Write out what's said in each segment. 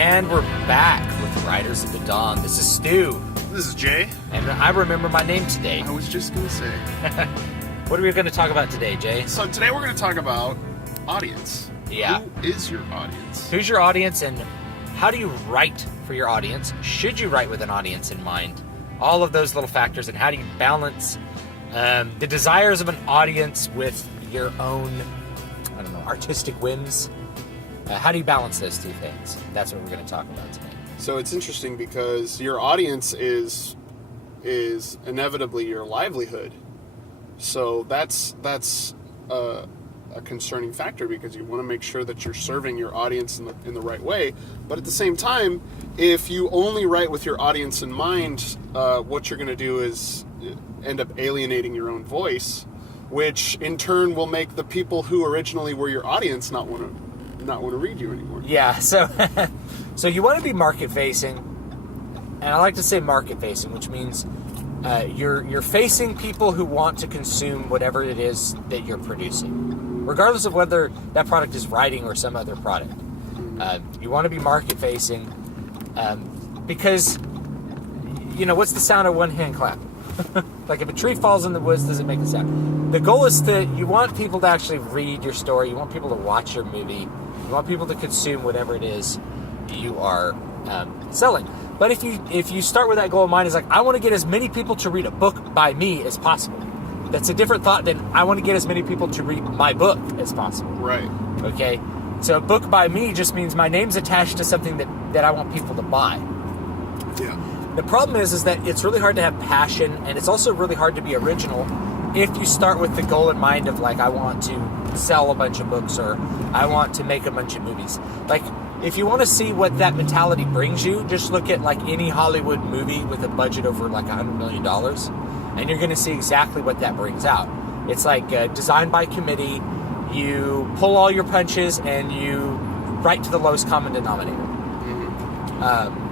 And we're back with Riders of the Dawn. This is Stu. This is Jay. And I remember my name today. I was just going to say. What are we going to talk about today, Jay? So today we're going to talk about audience. Yeah. Who is your audience? Who's your audience, and how do you write for your audience? Should you write with an audience in mind? All of those little factors, and how do you balance the desires of an audience with your own, artistic whims? How do you balance those two things? That's what we're going to talk about today. So it's interesting because your audience is inevitably your livelihood. So that's a concerning factor, because you want to make sure that you're serving your audience in the right way. But at the same time, if you only write with your audience in mind, what you're going to do is end up alienating your own voice, which in turn will make the people who originally were your audience not want to read you anymore. Yeah, so you want to be market facing, and I like to say market facing, which means you're facing people who want to consume whatever it is that you're producing, regardless of whether that product is writing or some other product. You want to be market facing because what's the sound of one hand clap? Like if a tree falls in the woods, does it make a sound? The goal is that you want people to actually read your story. You want people to watch your movie. You want people to consume whatever it is you are selling. But if you start with that goal in mind, it's like, I want to get as many people to read a book by me as possible. That's a different thought than I want to get as many people to read my book as possible. Right. Okay? So a book by me just means my name's attached to something that I want people to buy. Yeah. The problem is that it's really hard to have passion, and it's also really hard to be original if you start with the goal in mind of, like, I want to sell a bunch of books, or I want to make a bunch of movies. Like, if you want to see what that mentality brings you, just look at, like, any Hollywood movie with a budget over, like, $100 million, and you're going to see exactly what that brings out. It's like designed by committee. You pull all your punches, and you write to the lowest common denominator. Mm-hmm.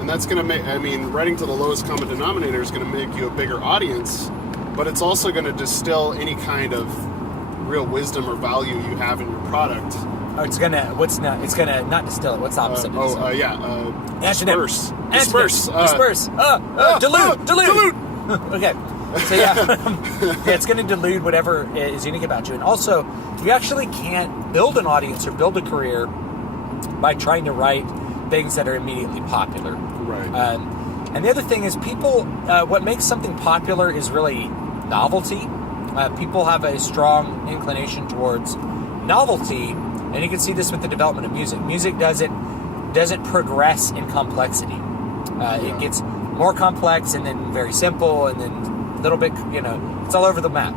And that's going to make, writing to the lowest common denominator is going to make you a bigger audience, but it's also going to distill any kind of real wisdom or value you have in your product. Oh, it's going to not distill it. What's the opposite? Disperse. Dilute. Okay. So yeah, it's going to dilute whatever is unique about you. And also, you actually can't build an audience or build a career by trying to write things that are immediately popular. Right. And the other thing is, people, what makes something popular is really novelty. People have a strong inclination towards novelty, and you can see this with the development of music. Music doesn't progress in complexity. It gets more complex, and then very simple, and then a little bit, it's all over the map.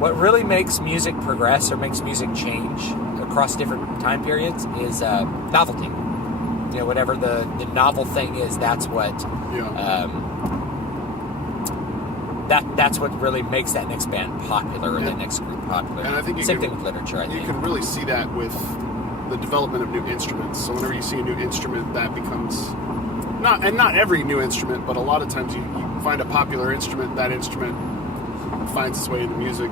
What really makes music progress or makes music change across different time periods is novelty. Whatever the novel thing is, that's what that's what really makes that next band popular, or that next group popular. And I think same thing with literature. I think you can really see that with the development of new instruments. So whenever you see a new instrument, that becomes not every new instrument, but a lot of times you find a popular instrument. That instrument finds its way into music.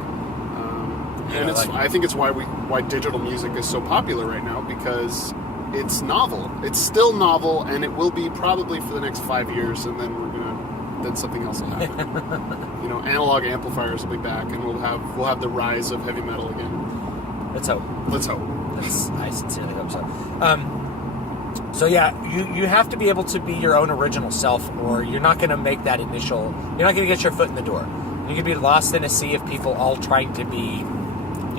I think it's why digital music is so popular right now, because it's novel. It's still novel, and it will be probably for the next 5 years, and then something else will happen. Analog amplifiers will be back, and we'll have the rise of heavy metal again. Let's hope. I sincerely hope so. So yeah, you have to be able to be your own original self, or you're not going to make that initial. You're not going to get your foot in the door. You could be lost in a sea of people all trying to be,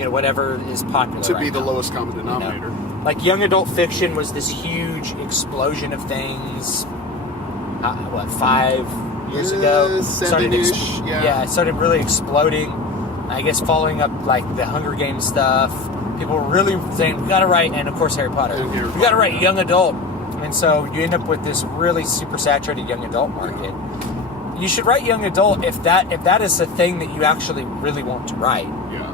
whatever is popular. To be the lowest common denominator. Like young adult fiction was this huge explosion of things. 5 years ago? 7-ish, it started really exploding. I guess following up like the Hunger Games stuff. People were really saying, we gotta write, and of course Harry Potter. We gotta write young adult. And so you end up with this really super saturated young adult market. You should write young adult if that is the thing that you actually really want to write. Yeah.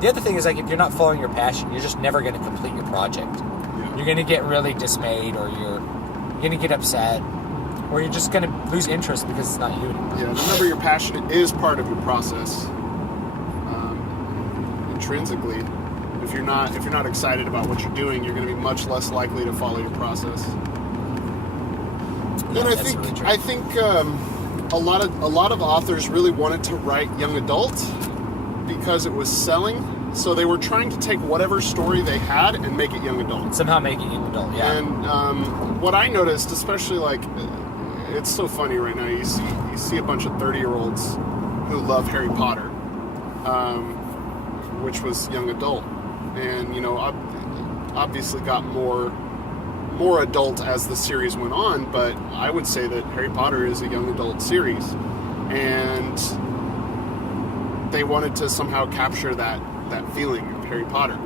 The other thing is, like, if you're not following your passion, you're just never going to complete your project. Yeah. You're going to get really dismayed, or you're going to get upset, or you're just going to lose interest because it's not you anymore. Yeah, remember, your passion is part of your process. Intrinsically, if you're not excited about what you're doing, you're going to be much less likely to follow your process. And I think a lot of authors really wanted to write young adult because it was selling. So they were trying to take whatever story they had and make it young adult. Somehow make it young adult, yeah. And what I noticed, especially like, it's so funny right now. You see a bunch of 30-year-olds who love Harry Potter, which was young adult, and obviously got more adult as the series went on. But I would say that Harry Potter is a young adult series, and they wanted to somehow capture that feeling of Harry Potter.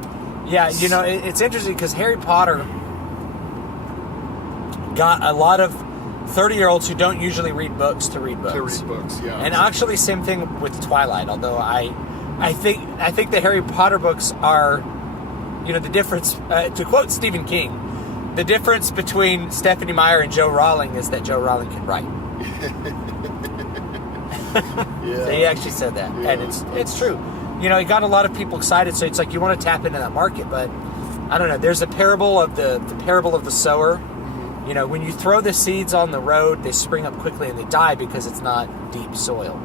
Yeah, it's interesting because Harry Potter got a lot of 30-year-olds who don't usually read books to read books. To read books, yeah. And actually, same thing with Twilight. Although I think the Harry Potter books are, the difference. To quote Stephen King, the difference between Stephanie Meyer and Joe Rowling is that Joe Rowling can write. Yeah. So he actually said that, yeah, and it's true. It got a lot of people excited. So it's like you want to tap into that market, but I don't know. There's a parable of the parable of the sower. When you throw the seeds on the road, they spring up quickly and they die because it's not deep soil.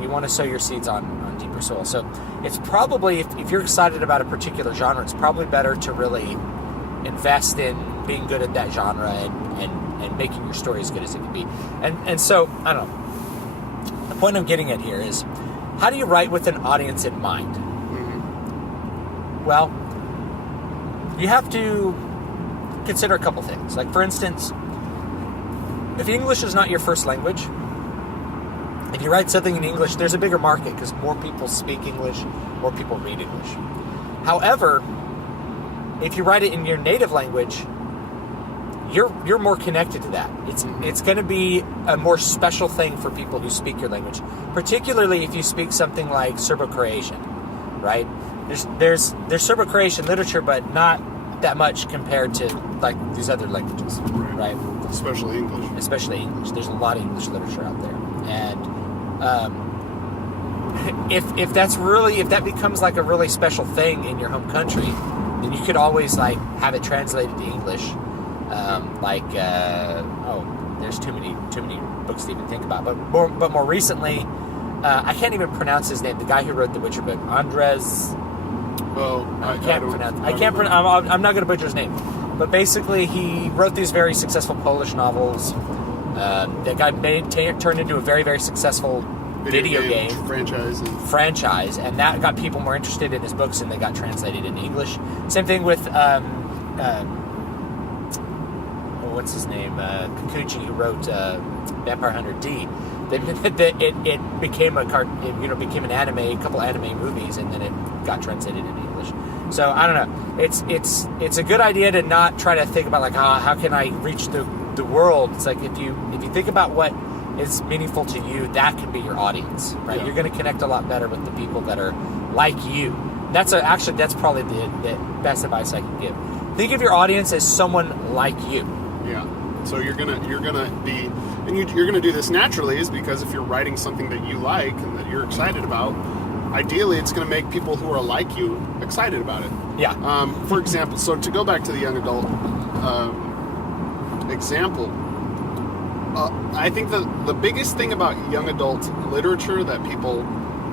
You want to sow your seeds on deeper soil. So it's probably, if you're excited about a particular genre, it's probably better to really invest in being good at that genre and making your story as good as it can be. And so, I don't know. The point I'm getting at here is, how do you write with an audience in mind? Mm-hmm. Well, you have to consider a couple things. Like, for instance, if English is not your first language, if you write something in English, there's a bigger market because more people speak English, more people read English. However, if you write it in your native language, you're more connected to that. It's going to be a more special thing for people who speak your language, particularly if you speak something like Serbo-Croatian, right? There's Serbo-Croatian literature, but not that much compared to like these other languages, right? Especially English. There's a lot of English literature out there, and if that becomes like a really special thing in your home country, then you could always like have it translated to English. There's too many books to even think about. But more recently, I can't even pronounce his name. The guy who wrote the Witcher book, Andres. I can't pronounce. I'm not going to butcher his name. But basically, he wrote these very successful Polish novels. That guy turned into a very, very successful video game franchise, and that got people more interested in his books, and they got translated into English. Same thing with what's his name? Kikuchi, who wrote Vampire Hunter D. It became became an anime, a couple anime movies, and then it got translated into English. So I don't know. It's a good idea to not try to think about like, how can I reach the world. It's like if you think about what is meaningful to you, that can be your audience, right? Yeah. You're going to connect a lot better with the people that are like you. That's probably the best advice I can give. Think of your audience as someone like you. Yeah. So you're gonna be, and you're gonna do this naturally, is because if you're writing something that you like and that you're excited about, ideally it's gonna make people who are like you excited about it. Yeah. For example, so to go back to the young adult example, I think the biggest thing about young adult literature that people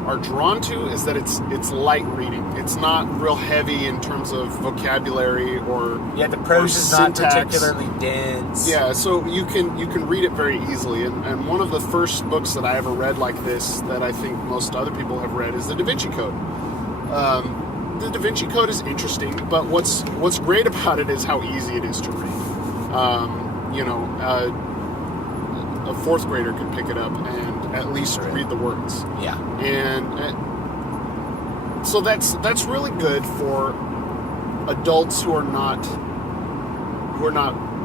are drawn to is that it's light reading. It's not real heavy in terms of vocabulary or the prose is not particularly dense. Yeah, so you can read it very easily. And one of the first books that I ever read like this, that I think most other people have read, is the Da Vinci Code. The Da Vinci Code is interesting, but what's great about it is how easy it is to read. A fourth grader could pick it up and at least read the words. Yeah. And so that's really good for adults who are not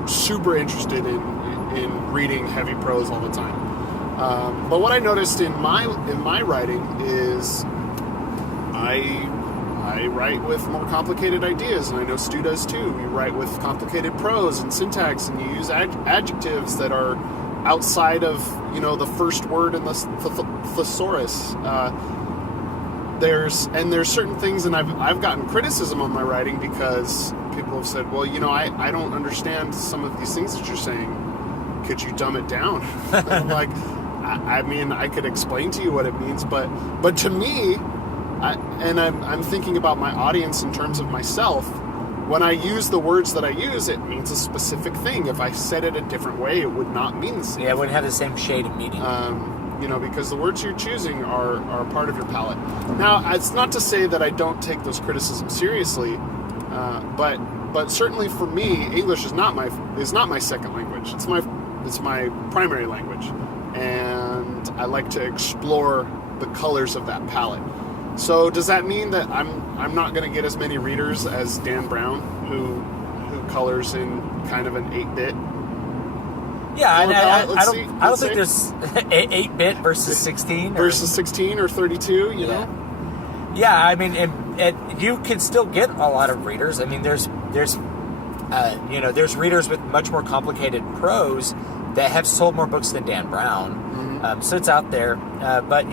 super interested in reading heavy prose all the time. But what I noticed in my writing is I write with more complicated ideas, and I know Stu does too. You write with complicated prose and syntax, and you use adjectives that are outside of the first word in the thesaurus. There's certain things, and I've gotten criticism on my writing because people have said, well, I don't understand some of these things that you're saying. could you dumb it down? And I'm like, I mean, I could explain to you what it means, but to me, I'm thinking about my audience in terms of myself. When I use the words that I use, it means a specific thing. If I said it a different way, it would not mean the same. Yeah, it wouldn't have the same shade of meaning. Because the words you're choosing are part of your palette. Now, it's not to say that I don't take those criticisms seriously, but certainly for me, English is not my second language. It's my primary language, and I like to explore the colors of that palette. So does that mean that I'm not going to get as many readers as Dan Brown, who colors in kind of an 8-bit? Yeah, and I don't think there's 8-bit versus 16 versus 16 or 32. You know. Yeah, I mean, and you can still get a lot of readers. I mean, there's readers with much more complicated prose that have sold more books than Dan Brown. Mm-hmm. So it's out there, but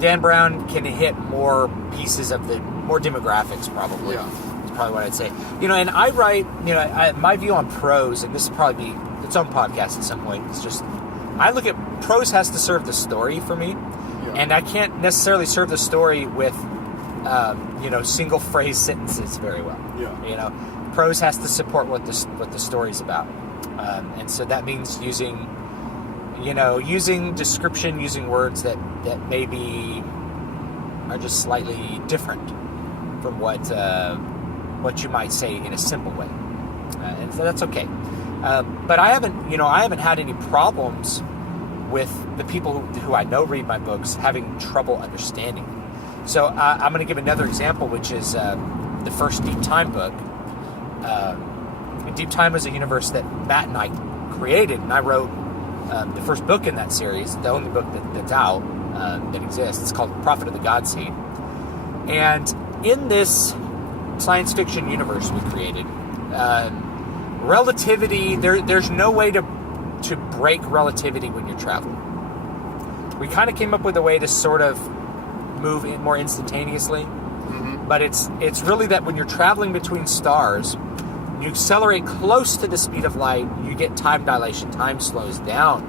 Dan Brown can hit more pieces of more demographics, probably. Yeah. That's probably what I'd say. And I write, my view on prose, and this will probably be its own podcast at some point. It's just, I look at prose has to serve the story for me, and I can't necessarily serve the story with, single phrase sentences very well. Yeah. Prose has to support what the story's about, and so that means using description, using words that maybe are just slightly different from what you might say in a simple way, and so that's okay. But I haven't had any problems with the people who I know read my books having trouble understanding them. So I'm going to give another example, which is the first Deep Time book. Deep Time is a universe that Matt and I created, and I wrote the first book in that series, the only book that's out, that exists. It's called Prophet of the God Seed. And in this science fiction universe we created, relativity, there's no way to break relativity when you're traveling. We kind of came up with a way to sort of move in more instantaneously, but it's really that when you're traveling between stars, you accelerate close to the speed of light, you get time dilation, time slows down,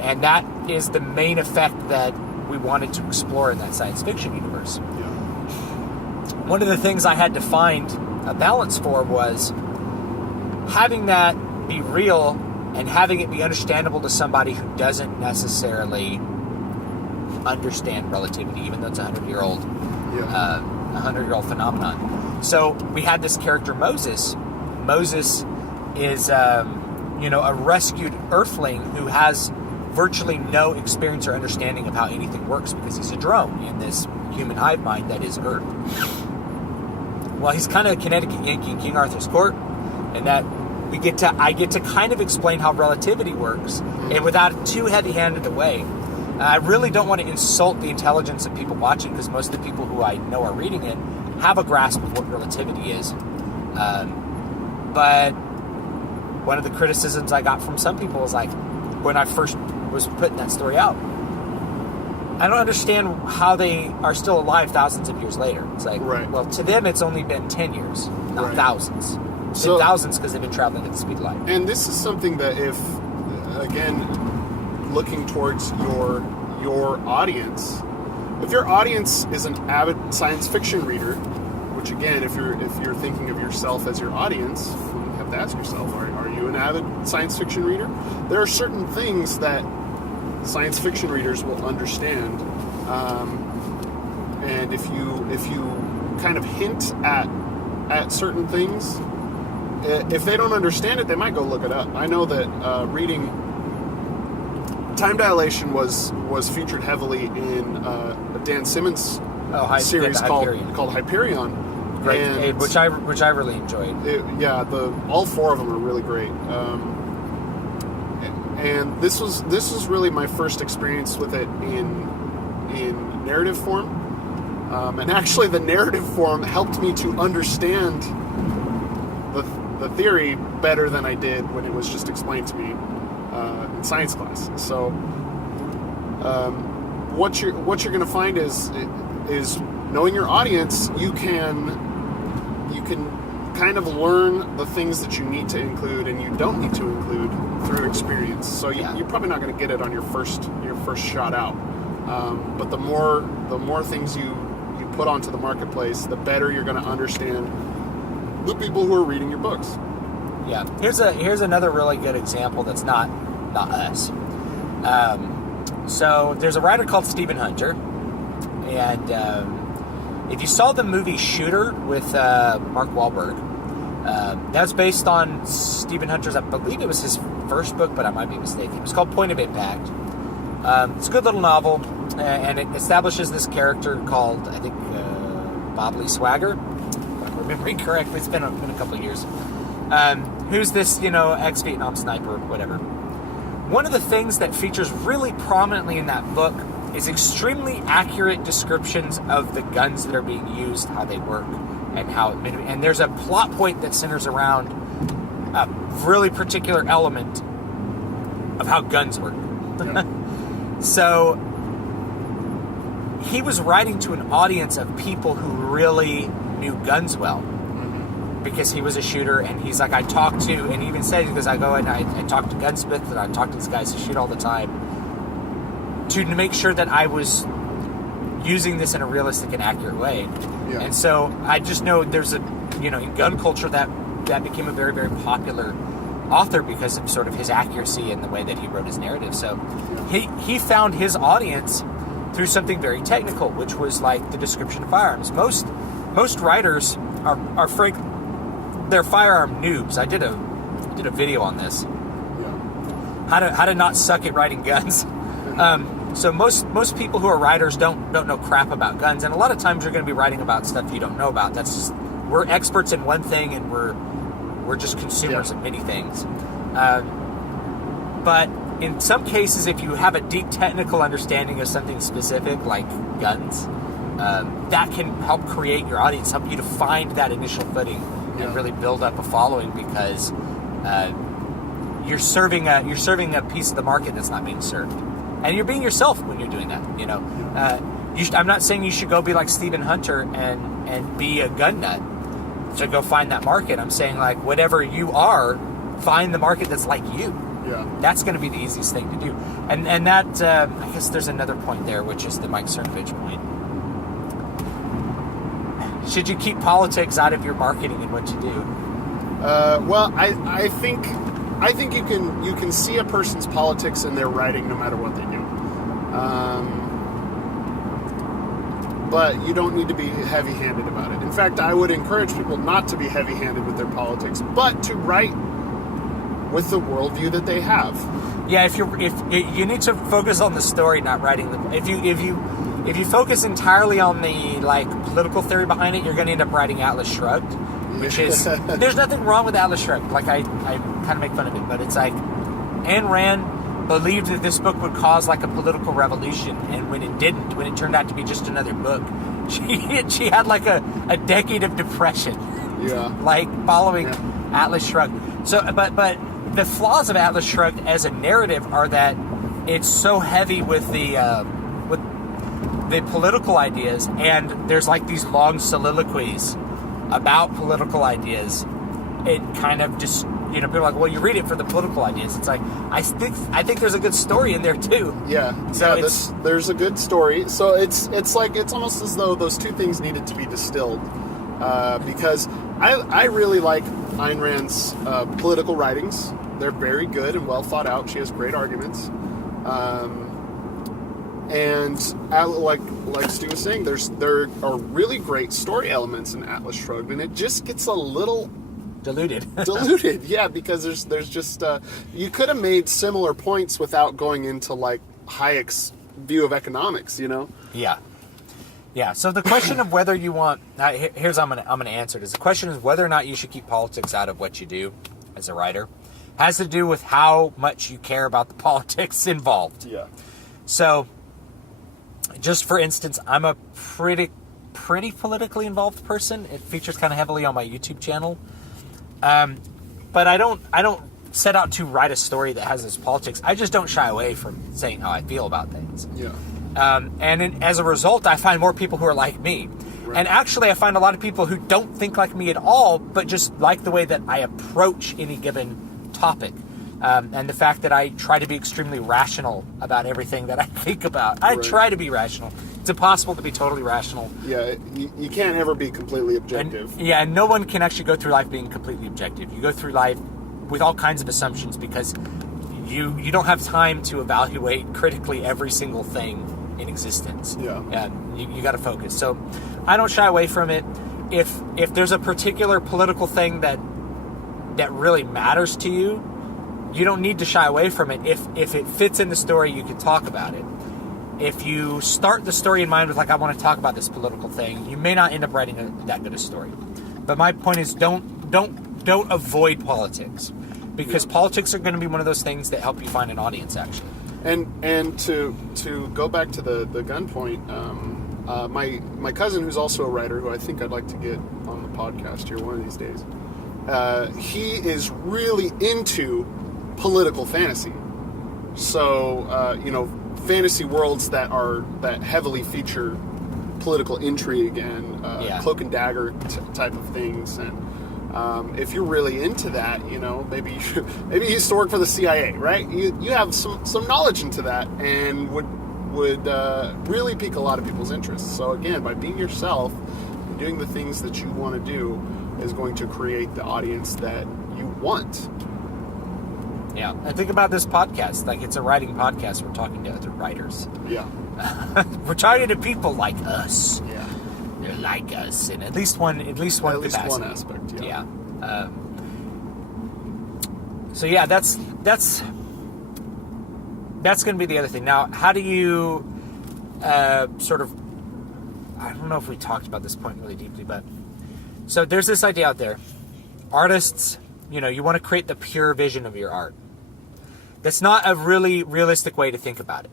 and that is the main effect that we wanted to explore in that science fiction universe. Yeah. One of the things I had to find a balance for was having that be real and having it be understandable to somebody who doesn't necessarily understand relativity, even though it's a 100-year-old phenomenon. So we had this character Moses. Moses is a rescued Earthling who has virtually no experience or understanding of how anything works because he's a drone in this human hive mind that is Earth. Well, he's kind of a Connecticut Yankee in King Arthur's court, and that I get to kind of explain how relativity works, and without too heavy-handed a way. I really don't want to insult the intelligence of people watching, because most of the people who I know are reading it have a grasp of what relativity is. But one of the criticisms I got from some people was like, when I first was putting that story out, I don't understand how they are still alive thousands of years later. It's like, well, to them it's only been 10 years, not thousands. It's been thousands because they've been traveling at the speed of light. And this is something that if, again, looking towards your audience, if your audience is an avid science fiction reader, which again, if you're thinking of yourself as your audience, you have to ask yourself, are you an avid science fiction reader? There are certain things that science fiction readers will understand, and if you kind of hint at certain things, if they don't understand it, they might go look it up. I know that reading time dilation was featured heavily in a Dan Simmons series called Hyperion. Great, which I really enjoyed. All four of them are really great. And this was really my first experience with it in narrative form. And actually, the narrative form helped me to understand the theory better than I did when it was just explained to me in science class. So, what you're going to find is knowing your audience, you can kind of learn the things that you need to include and you don't need to include through experience. So you're probably not going to get it on your first shot out. But the more things you put onto the marketplace, the better you're going to understand the people who are reading your books. Yeah. Here's another really good example that's not us. So there's a writer called Stephen Hunter, and if you saw the movie Shooter with Mark Wahlberg, that's based on Stephen Hunter's, I believe it was his first book, but I might be mistaken. It was called Point of Impact. It's a good little novel, and it establishes this character called, I think, Bob Lee Swagger, if I'm remembering correctly. It's been a couple of years. Who's this, ex-Vietnam sniper or whatever. One of the things that features really prominently in that book is extremely accurate descriptions of the guns that are being used, how they work, and and there's a plot point that centers around a really particular element of how guns work. Yeah. So he was writing to an audience of people who really knew guns well, because he was a shooter, and he's like, I talk to, and he even said, because I go and I talk to gunsmiths, and I talk to these guys who shoot all the time, to make sure that I was using this in a realistic and accurate way. Yeah. And so I just know there's in gun culture that became a very, very popular author because of sort of his accuracy and the way that he wrote his narrative. So he found his audience through something very technical, which was like the description of firearms. Most writers are frank, they're firearm noobs. I did a video on this. Yeah. How to not suck at writing guns. So most people who are writers don't know crap about guns, and a lot of times you're going to be writing about stuff you don't know about. That's just, we're experts in one thing, and we're just consumers of many things. But in some cases, if you have a deep technical understanding of something specific, like guns, that can help create your audience, help you to find that initial footing and really build up a following, because you're serving a piece of the market that's not being served, and you're being yourself when you're doing that. I'm not saying you should go be like Stephen Hunter and be a gun nut to go find that market. I'm saying, like, whatever you are, find the market that's like you. Yeah. That's going to be the easiest thing to do. And that, I guess there's another point there, which is the Mike Cernovich point. Should you keep politics out of your marketing and what you do? Well, I think you can see a person's politics in their writing no matter what they do. But you don't need to be heavy-handed about it. In fact, I would encourage people not to be heavy-handed with their politics, but to write with the worldview that they have. Yeah, if you need to focus on the story, not writing the. If you focus entirely on the political theory behind it, you're going to end up writing Atlas Shrugged, which is there's nothing wrong with Atlas Shrugged. Like I kind of make fun of it, but it's like Ayn Rand believed that this book would cause like a political revolution, and when it didn't, when it turned out to be just another book, she had like a decade of depression. Yeah. Like following Atlas Shrugged. So, but the flaws of Atlas Shrugged as a narrative are that it's so heavy with the political ideas, and there's like these long soliloquies about political ideas. It kind of just, people are like, well, you read it for the political ideas. It's like, I think there's a good story in there too. Yeah. So there's a good story. So it's almost as though those two things needed to be distilled. Because I really like Ayn Rand's political writings. They're very good and well thought out. She has great arguments. And like Stu was saying, there are really great story elements in Atlas Shrugged, and it just gets a little diluted. Yeah, because there's just you could have made similar points without going into like Hayek's view of economics, Yeah. So the question of whether you want here's I'm gonna answer it. Is the question is whether or not you should keep politics out of what you do as a writer has to do with how much you care about the politics involved. Yeah. So, just for instance, I'm a pretty politically involved person. It features kind of heavily on my YouTube channel. But I don't set out to write a story that has this politics. I just don't shy away from saying how I feel about things. Yeah. As a result, I find more people who are like me. Right. And actually, I find a lot of people who don't think like me at all, but just like the way that I approach any given topic. And the fact that I try to be extremely rational about everything that I think about. I try to be rational. It's impossible to be totally rational. Yeah, you can't ever be completely objective. And no one can actually go through life being completely objective. You go through life with all kinds of assumptions because you don't have time to evaluate critically every single thing in existence. Yeah. You got to focus. So I don't shy away from it. If there's a particular political thing that really matters to you, you don't need to shy away from it. If it fits in the story, you can talk about it. If you start the story in mind with like, I want to talk about this political thing, you may not end up writing that good a story. But my point is, don't avoid politics, because politics are going to be one of those things that help you find an audience, actually. And to go back to the gun point, my cousin, who's also a writer, who I think I'd like to get on the podcast here one of these days, he is really into political fantasy. So fantasy worlds that heavily feature political intrigue and cloak and dagger type of things. And if you're really into that, maybe you used to work for the CIA, right? You have some knowledge into that, and would really pique a lot of people's interest. So again, by being yourself and doing the things that you want to do is going to create the audience that you want. Yeah, and think about this podcast. Like, it's a writing podcast. We're talking to other writers. Yeah. We're talking to people like us. Yeah. They're like us in at least one capacity. One aspect. Yeah. So yeah, that's going to be the other thing. Now, how do you sort of? I don't know if we talked about this point really deeply, but so there's this idea out there. Artists, you want to create the pure vision of your art. That's not a really realistic way to think about it.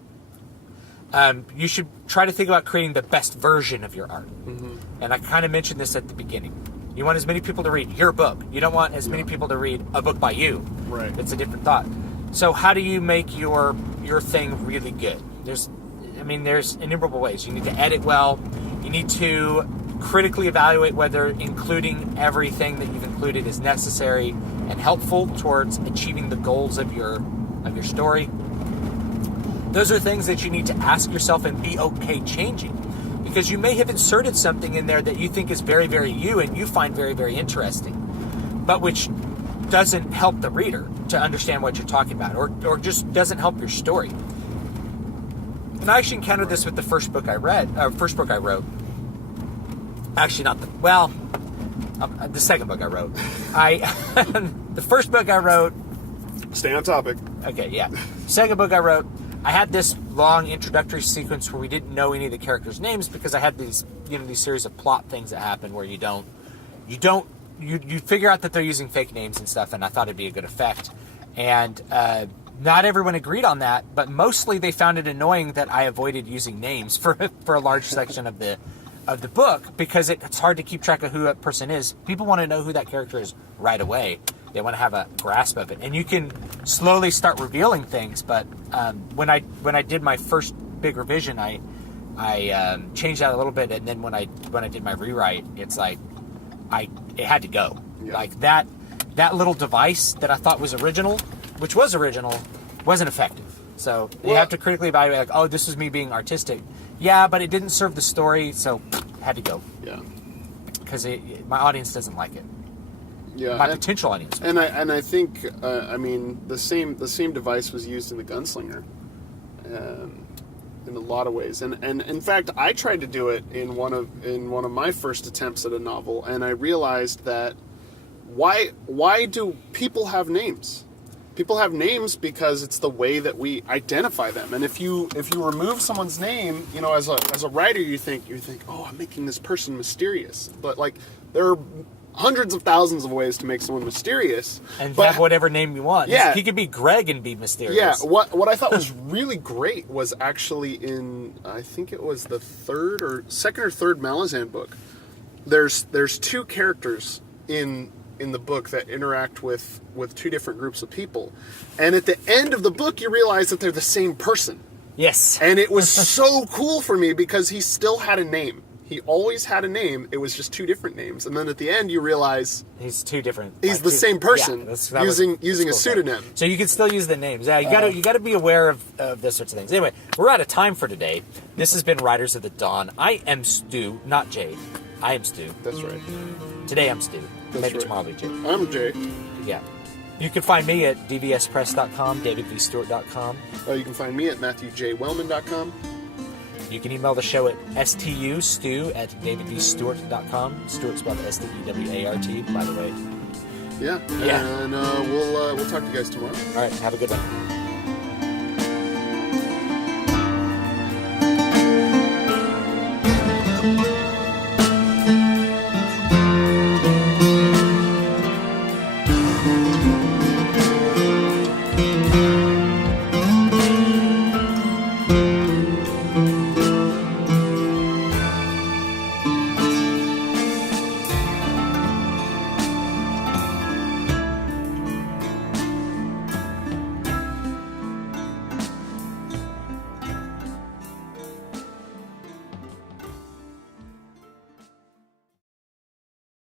You should try to think about creating the best version of your art. Mm-hmm. And I kind of mentioned this at the beginning. You want as many people to read your book. You don't want as many people to read a book by you. Right. It's a different thought. So how do you make your thing really good? There's innumerable ways. You need to edit well. You need to critically evaluate whether including everything that you've included is necessary and helpful towards achieving the goals of your story. Those are things that you need to ask yourself and be okay changing, because you may have inserted something in there that you think is very, very you and you find very, very interesting, but which doesn't help the reader to understand what you're talking about, or just doesn't help your story. And I actually encountered this with the first book I wrote. Actually, the second book I wrote. The first book I wrote. Stay on topic. Okay, yeah. Second book I wrote, I had this long introductory sequence where we didn't know any of the characters' names, because I had these series of plot things that happen where you figure out that they're using fake names and stuff, and I thought it'd be a good effect. And not everyone agreed on that, but mostly they found it annoying that I avoided using names for a large section of the book, because it's hard to keep track of who that person is. People want to know who that character is right away. They want to have a grasp of it, and you can slowly start revealing things. But when I did my first big revision, I changed that a little bit, and then when I did my rewrite, it's like it had to go. Yeah. Like that little device that I thought was original, which was original, wasn't effective. So you have to critically evaluate, like, oh, this is me being artistic. Yeah, but it didn't serve the story, so had to go. Yeah. Because my audience doesn't like it. Yeah. My potential audience. And I think the same device was used in The Gunslinger, in a lot of ways. And in fact, I tried to do it in one of my first attempts at a novel, and I realized that why do people have names? People have names because it's the way that we identify them. And if you remove someone's name, as a writer, you think, oh, I'm making this person mysterious. But like, there are hundreds of thousands of ways to make someone mysterious. And have whatever name you want. Yeah. He could be Greg and be mysterious. Yeah. What I thought was really great was actually in, I think it was the second or third Malazan book. There's two characters in the book that interact with two different groups of people, and at the end of the book you realize that they're the same person. Yes. And it was so cool for me because he still had a name. He always had a name. It was just two different names. And then at the end, you realize he's two different. he's the same person using a cool pseudonym. Thing. So you can still use the names. Yeah, you gotta be aware of those sorts of things. Anyway, we're out of time for today. This has been Riders of the Dawn. I am Stu, not Jay. I am Stu. That's right. Today I'm Stu. That's Maybe right. tomorrow I'll be Jay. I'm Jay. Yeah. You can find me at dvspress.com, davidvstewart.com. You can find me at matthewjwellman.com. You can email the show at stu@davidvstewart.com. Stewart spelled S-T-E-W-A-R-T, by the way. Yeah. Yeah. And we'll talk to you guys tomorrow. All right. Have a good one.